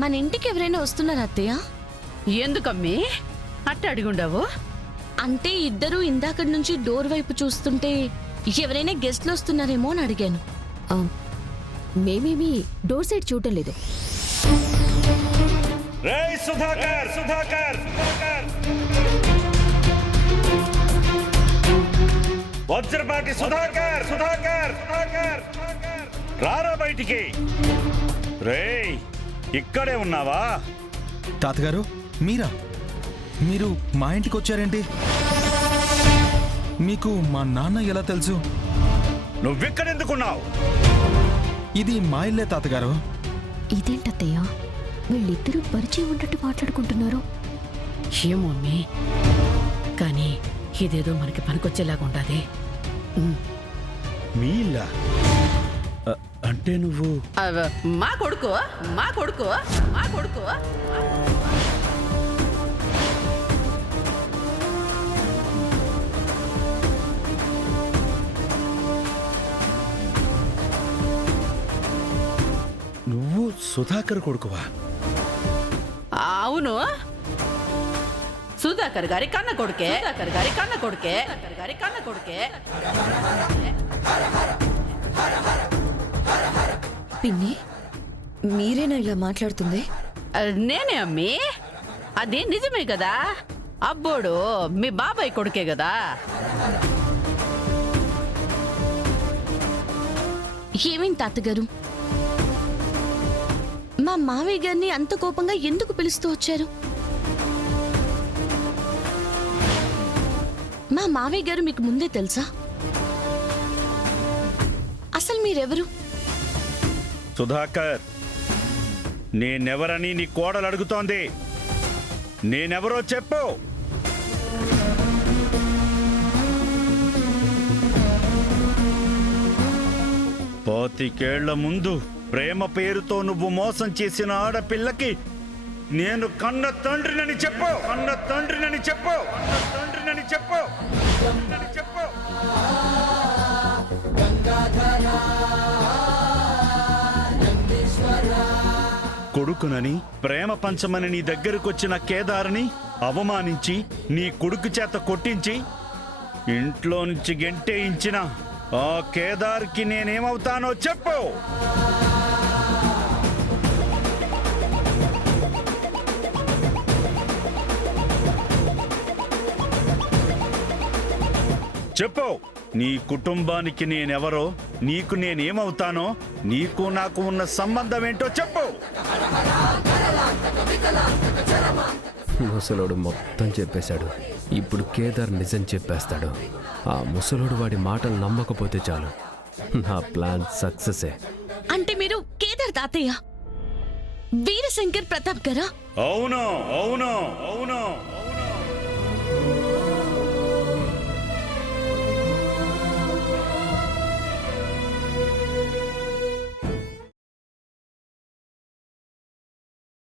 మన ఇంటికి ఎవరైనా వస్తున్నారా అత్తయ్య? ఎందుకమ్మి అట్ట అడిగుండావు? అంటే ఇద్దరు ఇందాక నుంచి డోర్ వైపు చూస్తుంటే ఎవరైనా గెస్ట్లు వస్తున్నారేమో అని అడిగాను. మేమేమి డోర్ సైడ్ చూడటం లేదు. రేయ్ సుధాకర్, సుధాకర్, సుధాకర్! వజ్రపాటి సుధాకర్, సుధాకర్, సుధాకర్! రారా బయటికి. రేయ్, ఇక్కడే ఉన్నావా? తాతగారు, మీరా? మీరు మా ఇంటికి వచ్చారేంటి? మీకు మా నాన్న ఎలా తెలుసు? నువ్విక్కడెందుకున్నావు? ఇది మా ఇల్లే తాతగారు. ఇదేంటత్తయ్య, వీళ్ళిద్దరూ పరిచయం ఉన్నట్టు మాట్లాడుకుంటున్నారు. ఏమో అమ్మి, కానీ ఇదేదో మనకి పనికొచ్చేలాగా ఉండాది. మీ ఇల్లా? అంటే నువ్వు మా కొడుకు, మా కొడుకు, మా కొడుకు. నువ్వు సుధాకర్ కొడుకువా? అవును, సుధాకర్ గారి కన్న కొడుకే, సుధాకర్ గారి కన్న కొడుకే, సుధాకర్ గారి కన్న కొడుకే. పిన్ని, మీరేనా ఇలా మాట్లాడుతుంది? నేనే అమ్మి. అది నిజమే కదా, అబ్బోడు మీ బాబాయ్ కొడుకే కదా. ఏమేం తాతగారు, మా మావయ్య గారిని అంత కోపంగా ఎందుకు పిలుస్తూ వచ్చారు? మా మావయ్య గారు మీకు ముందే తెలుసా? అసలు మీరెవరు? సుధాకర్, నేనెవరని నీ కోడలు అడుగుతోంది. నేనెవరో చెప్పు. పాతికేళ్ల ముందు ప్రేమ పేరుతో నువ్వు మోసం చేసిన ఆడపిల్లకి నేను కన్న తండ్రినని చెప్పు. కన్న తండ్రినని చెప్పు. కన్న తండ్రినని చెప్పు. చెప్పు. కొడుకునని ప్రేమ పంచమని నీ దగ్గరకొచ్చిన కేదార్ని అవమానించి నీ కొడుకు చేత కొట్టించి ఇంట్లో నుంచి గెంటేయించిన ఆ కేదార్కి నేనేమవుతానో చెప్పు. చెప్పు. నీ కుటుంబానికి నేనెవరో, నీకు నేనేమవుతానో, నీకు నాకు ఉన్న సంబంధం ఏంటో చెప్పు. ముసలోడు మొత్తం చెప్పేశాడు. ఇప్పుడు కేదార్ నిజం చెప్పేస్తాడు. ఆ ముసలోడు వాడి మాటలు నమ్మకపోతే చాలు, నా ప్లాన్ సక్సెసే. అంటే మీరు కేదార్ తాతయ్య, వీరశంకర్ ప్రతాప్ గారా? అవును, అవును, అవును, అవును.